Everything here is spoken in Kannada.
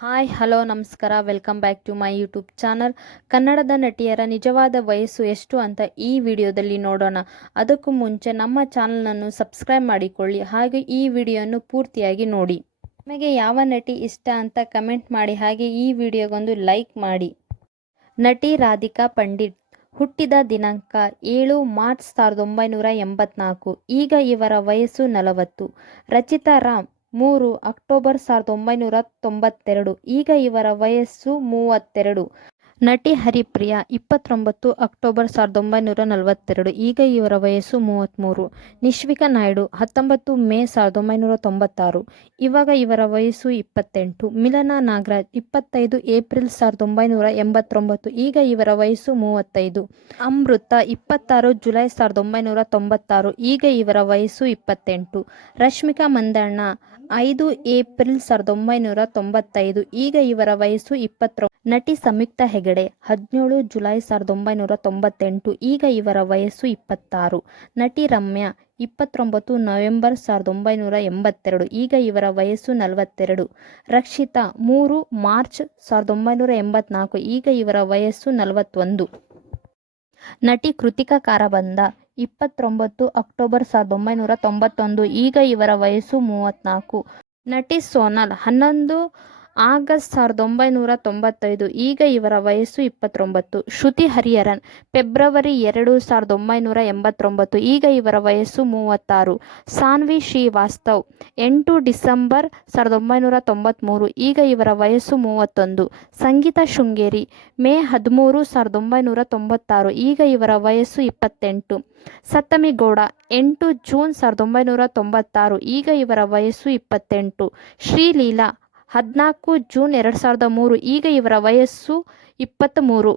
ಹಾಯ್ ಹಲೋ ನಮಸ್ಕಾರ welcome back to my YouTube channel. ಕನ್ನಡದ ನಟಿಯರ ನಿಜವಾದ ವಯಸ್ಸು ಎಷ್ಟು ಅಂತ ಈ ವಿಡಿಯೋದಲ್ಲಿ ನೋಡೋಣ. ಅದಕ್ಕೂ ಮುಂಚೆ ನಮ್ಮ ಚಾನಲನ್ನು ಸಬ್ಸ್ಕ್ರೈಬ್ ಮಾಡಿಕೊಳ್ಳಿ, ಹಾಗೆ ಈ ವಿಡಿಯೋವನ್ನು ಪೂರ್ತಿಯಾಗಿ ನೋಡಿ. ನಿಮಗೆ ಯಾವ ನಟಿ ಇಷ್ಟ ಅಂತ ಕಮೆಂಟ್ ಮಾಡಿ, ಹಾಗೆ ಈ ವಿಡಿಯೋಗೊಂದು ಲೈಕ್ ಮಾಡಿ. ನಟಿ ರಾಧಿಕಾ ಪಂಡಿತ್ ಹುಟ್ಟಿದ ದಿನಾಂಕ 7 ಮಾರ್ಚ್ 1984. ಈಗ ಇವರ ವಯಸ್ಸು 40. ರಚಿತಾ ರಾಮ್ 3 ಅಕ್ಟೋಬರ್ 1992. ಈಗ ಇವರ ವಯಸ್ಸು 32. ನಟಿ ಹರಿಪ್ರಿಯಾ 29 ಅಕ್ಟೋಬರ್ 1942. ಈಗ ಇವರ ವಯಸ್ಸು 33. ನಿಶ್ವಿಕಾ ನಾಯ್ಡು 19 ಮೇ 1996. ಇವಾಗ ಇವರ ವಯಸ್ಸು 28. ಮಿಲನಾ ನಾಗರಾಜ್ 25 ಏಪ್ರಿಲ್ 1989. ಈಗ ಇವರ ವಯಸ್ಸು 35. ಅಮೃತ 26 ಜುಲೈ 1996. ಈಗ ಇವರ ವಯಸ್ಸು 28. ರಶ್ಮಿಕಾ ಮಂದಣ್ಣ 5 ಏಪ್ರಿಲ್ 1995. ಈಗ ಇವರ ವಯಸ್ಸು 29. ನಟಿ ಸಂಯುಕ್ತಾ ಹೆಗಡೆ 17 ಜುಲೈ 1998. ಈಗ ಇವರ ವಯಸ್ಸು 26. ನಟಿ ರಮ್ಯಾ 29 ನವೆಂಬರ್ 1982. ಈಗ ಇವರ ವಯಸ್ಸು 42. ರಕ್ಷಿತಾ 3 ಮಾರ್ಚ್ 1984. ಈಗ ಇವರ ವಯಸ್ಸು 41. ನಟಿ ಕೃತಿಕಾ ಕಾರಬಂದ 29 ಅಕ್ಟೋಬರ್ 1991. ಈಗ ಇವರ ವಯಸ್ಸು 34. ನಟಿ ಸೋನಾಲ್ 11 ಆಗಸ್ಟ್ 1995. ಈಗ ಇವರ ವಯಸ್ಸು 29. ಶ್ರುತಿ ಹರಿಹರನ್ ಫೆಬ್ರವರಿ 2, 1989. ಈಗ ಇವರ ವಯಸ್ಸು 36. ಸಾನ್ವಿ ಶ್ರೀವಾಸ್ತವ್ 8 ಡಿಸೆಂಬರ್ 1993. ಈಗ ಇವರ ವಯಸ್ಸು 31. ಸಂಗೀತ ಶೃಂಗೇರಿ ಮೇ 13, 1996. ಈಗ ಇವರ ವಯಸ್ಸು 28. ಸತ್ತಮಿ ಗೌಡ 8 ಜೂನ್ 1996. ಈಗ ಇವರ ವಯಸ್ಸು 28. ಶ್ರೀಲೀಲಾ 14 ಜೂನ್ 2003. ಈಗ ಇವರ ವಯಸ್ಸು 23.